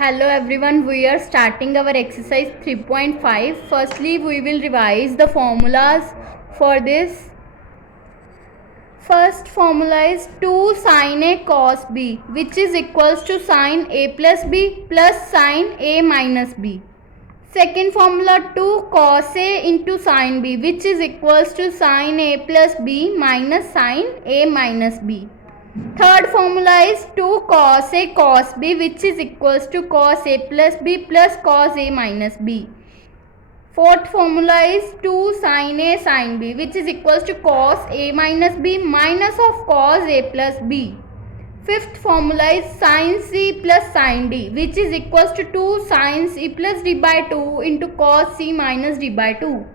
Hello everyone, we are starting our exercise 3.5. Firstly, we will revise the formulas for this. First formula is 2 sin A cos B, which is equals to sin A plus B plus sin A minus B. Second formula 2 cos A into sin B, which is equals to sin A plus B minus sin A minus B. Third formula is 2 cos A cos B, which is equals to cos A plus B plus cos A minus B. Fourth formula is 2 sin A sin B, which is equals to cos A minus B minus of cos A plus B. Fifth formula is sin C plus sin D, which is equals to 2 sin C plus D by 2 into cos C minus D by 2.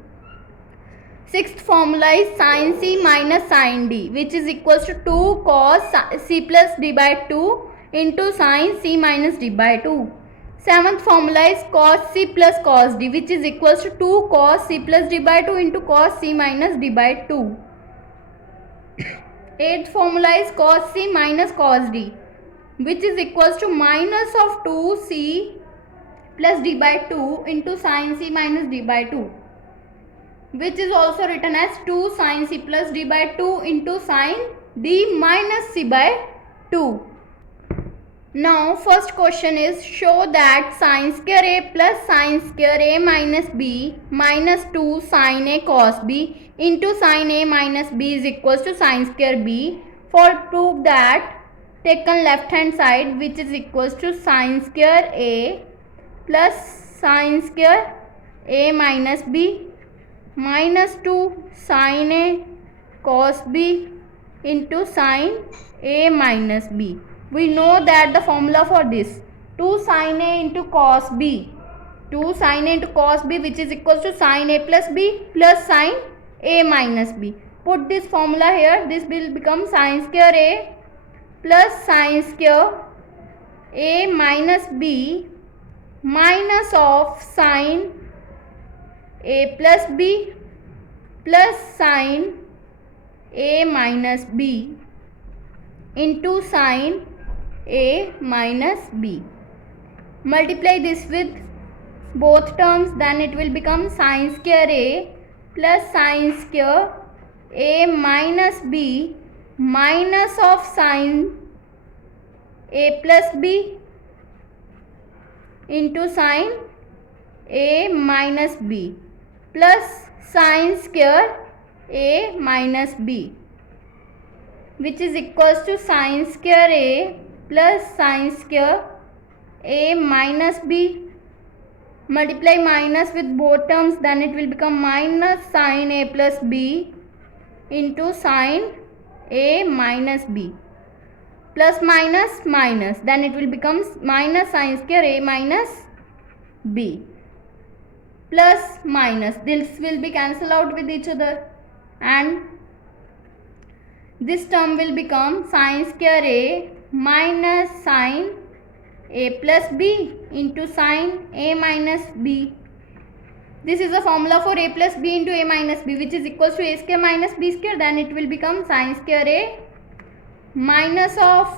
Sixth formula is sin C minus sin D, which is equals to 2 cos C plus D by 2 into sin C minus D by 2. Seventh formula is cos C plus cos D, which is equals to 2 cos C plus D by 2 into cos C minus D by 2. Eighth formula is cos C minus cos D, which is equals to minus of 2C plus D by 2 into sin C minus D by 2, which is also written as 2 sin C plus D by 2 into sin D minus C by 2. Now first question is, show that sin square A plus sin square A minus B minus 2 sin A cos B into sin A minus B is equals to sin square B. For prove that, taken left hand side, which is equals to sin square A plus sin square A minus B minus 2 sin A cos B into sin A minus B. We know that the formula for this 2 sin A into cos B, 2 sin A into cos B, which is equals to sin A plus B plus sin A minus B. Put this formula here, this will become sin square A plus sin square A minus B minus of sin A plus B plus sin A minus B into sin A minus B. Multiply this with both terms, then it will become sin square A plus sin square A minus B minus of sin A plus B into sin A minus B plus sin square A minus B, which is equals to sin square A plus sin square A minus B. Multiply minus with both terms, then it will become minus sin A plus B into sin A minus B. Plus minus minus, then it will become minus sin square A minus B. Plus minus, this will be cancelled out with each other, and this term will become sin square A minus sin A plus B into sin A minus B. This is the formula for A plus B into A minus B, which is equals to A square minus B square. Then it will become sin square A minus of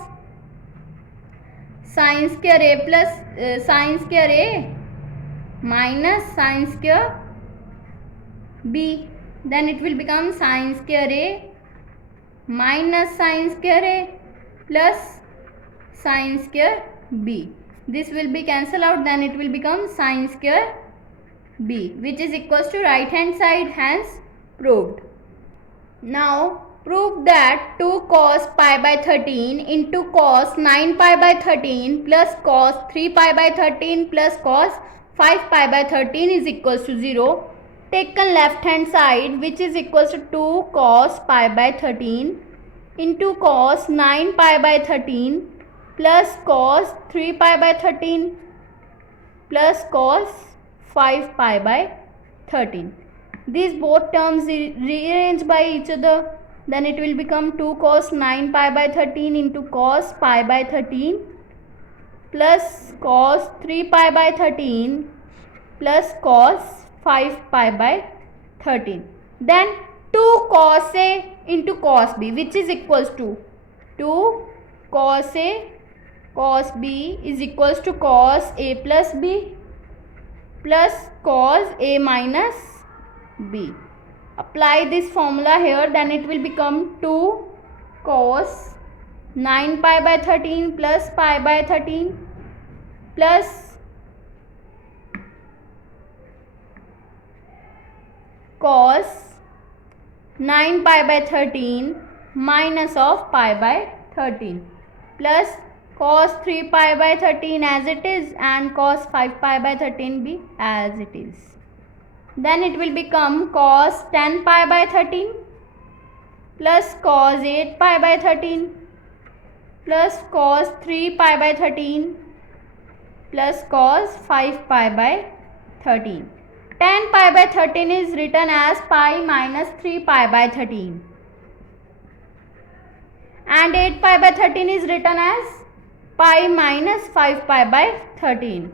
sin square A plus sin square A minus sin square B. Then it will become sin square A minus sin square A plus sin square B. This will be cancelled out, then it will become sin square B, which is equals to right hand side, hence proved. Now prove that 2 cos pi by 13 into cos 9 pi by 13 plus cos 3 pi by 13 plus cos 5 pi by 13 is equals to 0. Taken left hand side, which is equals to 2 cos pi by 13 into cos 9 pi by 13 plus cos 3 pi by 13 plus cos 5 pi by 13. These both terms rearrange by each other, then it will become 2 cos 9 pi by 13 into cos pi by 13 plus cos 3 pi by 13 plus cos 5 pi by 13. Then 2 cos A into cos B, which is equals to 2 cos A cos b is equals to cos a plus b plus cos a minus b. Apply this formula here, then it will become 2 cos 9 pi by 13 plus pi by 13 plus cos 9 pi by 13 minus of pi by 13 plus cos 3 pi by 13 as it is and cos 5 pi by 13 be as it is. Then it will become cos 10 pi by 13 plus cos 8 pi by 13 plus cos 3 pi by 13 plus cos 5 pi by 13. 10 pi by 13 is written as pi minus 3 pi by 13 and 8 pi by 13 is written as pi minus 5 pi by 13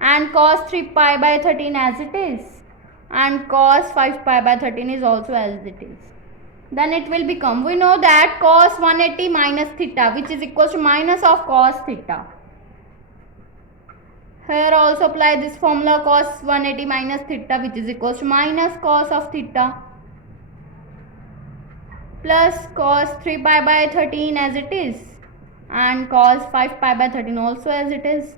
and cos 3 pi by 13 as it is and cos 5 pi by 13 is also as it is. Then it will become, we know that cos 180 minus theta, which is equals to minus of cos theta. Here also apply this formula, cos 180 minus theta, which is equals to minus cos of theta plus cos 3 pi by 13 as it is and cos 5 pi by 13 also as it is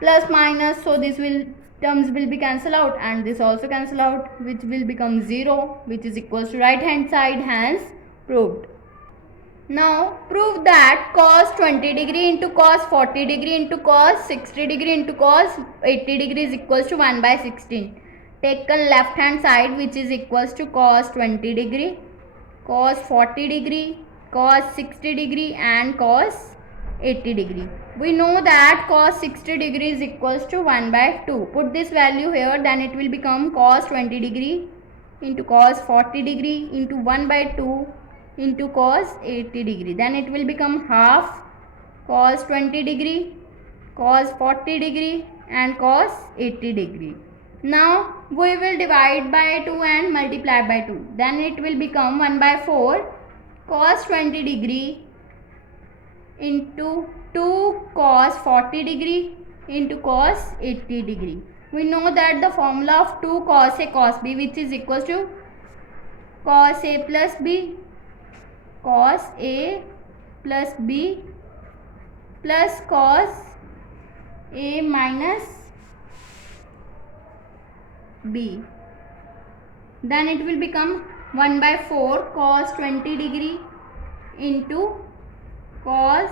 plus minus, so this will terms will be cancelled out and this also cancel out, which will become 0, which is equals to right hand side, hence proved. Now prove that cos 20 degree into cos 40 degree into cos 60 degree into cos 80 degree is equals to 1 by 16. Take a left hand side, which is equals to cos 20 degree, cos 40 degree, cos 60 degree and cos 80 degree. We know that cos 60 degree is equals to 1 by 2. Put this value here, then it will become cos 20 degree into cos 40 degree into 1 by 2 into cos 80 degree. Then it will become half cos 20 degree, cos 40 degree and cos 80 degree. Now we will divide by 2 and multiply by 2. Then it will become 1 by 4 cos 20 degree into 2 cos 40 degree into cos 80 degree. We know that the formula of 2 cos a cos b, which is equals to cos a plus b, cos a plus b plus cos a minus b. Then it will become 1 by 4 cos 20 degree into cos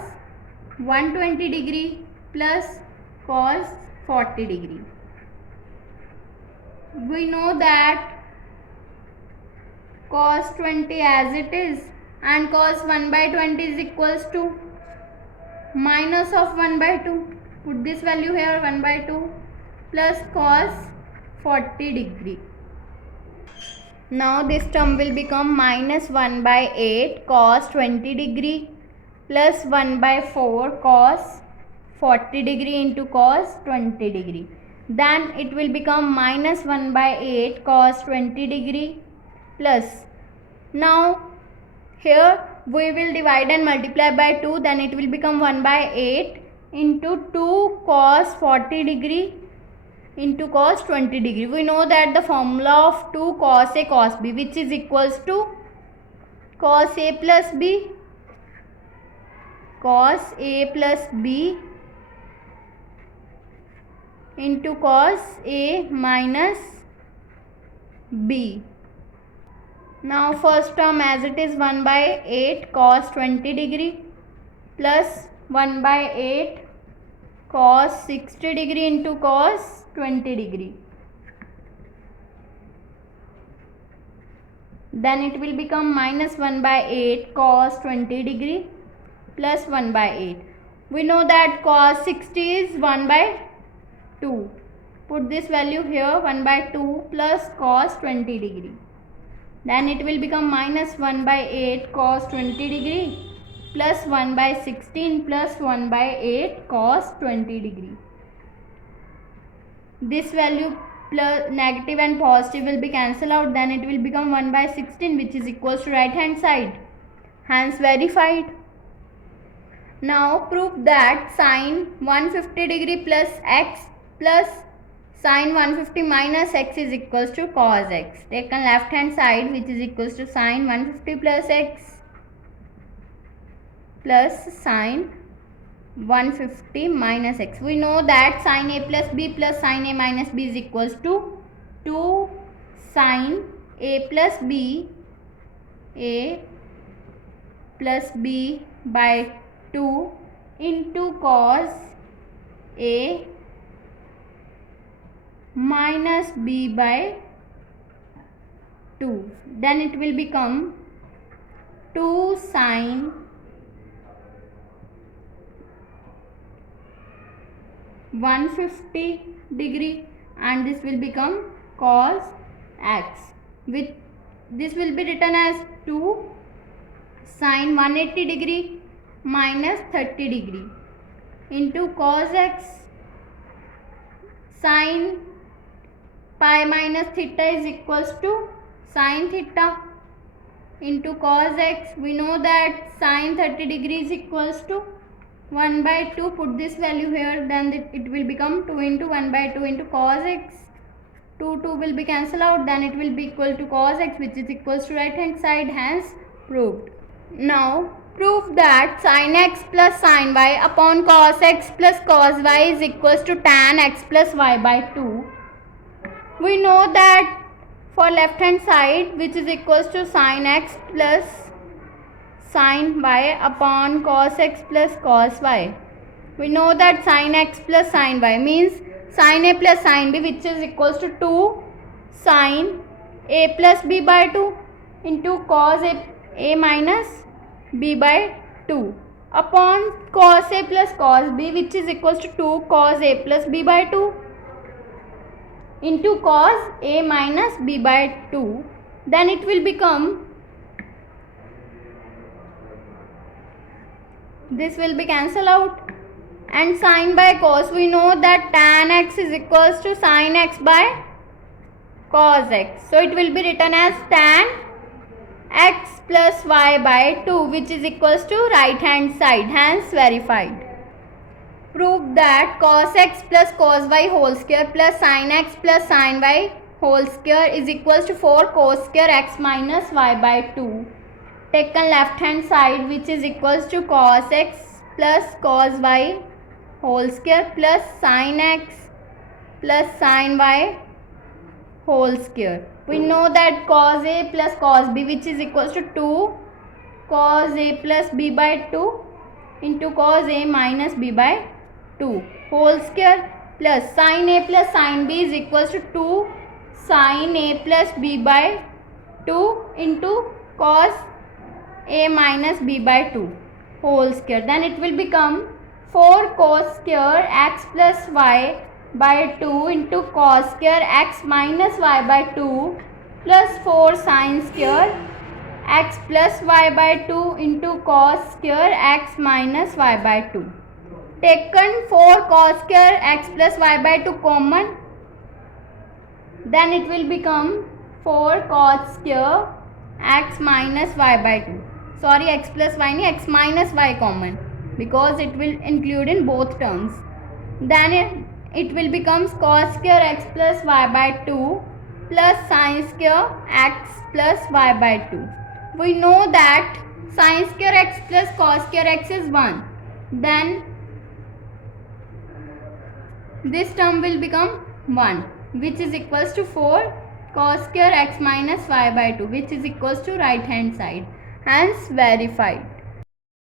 120 degree plus cos 40 degree. We know that cos 20 as it is and cos 1 by 20 is equals to minus of 1 by 2. Put this value here, 1 by 2 plus cos 40 degree. Now this term will become minus 1 by 8 cos 20 degree plus 1 by 4 cos 40 degree into cos 20 degree. Then it will become minus 1 by 8 cos 20 degree plus, now here we will divide and multiply by 2, then it will become 1 by 8 into 2 cos 40 degree into cos 20 degree. We know that the formula of 2 cos a cos b, which is equals to cos a plus b, cos a plus b into cos a minus b. Now first term as it is 1 by 8 cos 20 degree plus 1 by 8 cos 60 degree into cos 20 degree. Then it will become minus 1 by 8 cos 20 degree plus 1 by 8. We know that cos 60 is 1 by 2. Put this value here, 1 by 2 plus cos 20 degree. Then it will become minus 1 by 8 cos 20 degree plus 1 by 16 plus 1 by 8 cos 20 degree. This value plus negative and positive will be cancelled out, then it will become 1 by 16, which is equals to right hand side, hence verified. Now prove that sine 150 degree plus x plus sine 150 minus x is equals to cos x. Taken left hand side, which is equals to sine 150 plus x plus sine 150 minus x. We know that sine a plus b plus sine a minus b is equals to 2 sine a plus b by 2 into cos a minus b by 2. Then it will become 2 sine 150 degree and this will become cos x. With this will be written as 2 sine 180 degree minus 30 degree into cos x sine pi minus theta is equals to sine theta into cos x. We know that sine 30 degree is equals to 1 by 2. Put this value here, then it will become 2 into 1 by 2 into cos x. 2 will be cancelled out, then it will be equal to cos x, which is equals to right hand side, hence proved. Now prove that sin x plus sin y upon cos x plus cos y is equals to tan x plus y by 2. We know that for left hand side, which is equals to sin x plus sin y upon cos x plus cos y. We know that sin x plus sin y means sin a plus sin b, which is equals to 2 sin a plus b by 2 into cos a minus b by 2 upon cos a plus cos b, which is equals to 2 cos a plus b by 2 into cos a minus b by 2. Then it will become, this will be cancelled out, and sin by cos, we know that tan x is equals to sin x by cos x. So it will be written as tan x plus y by 2, which is equals to right hand side, hence verified. Prove that cos x plus cos y whole square plus sin x plus sin y whole square is equals to 4 cos square x minus y by 2. Taken left hand side, which is equals to cos x plus cos y whole square plus sin x plus sin y whole square. We know that cos a plus cos b, which is equals to 2 cos a plus b by 2 into cos a minus b by 2 whole square plus sin a plus sin b is equals to 2 sin a plus b by 2 into cos a minus b by 2 whole square. Then it will become 4 cos square x plus y by 2 into cos square x minus y by 2 plus 4 sin square x plus y by 2 into cos square x minus y by 2. Taken 4 cos square x plus y by 2 common, then it will become 4 cos square x minus y by 2. Sorry, x plus y नहीं, x minus y common, because it will include in both terms. Then it will become cos square x plus y by 2 plus sin square x plus y by 2. We know that sin square x plus cos square x is 1. Then this term will become 1, which is equals to 4 cos square x minus y by 2, which is equals to right hand side, hence verified.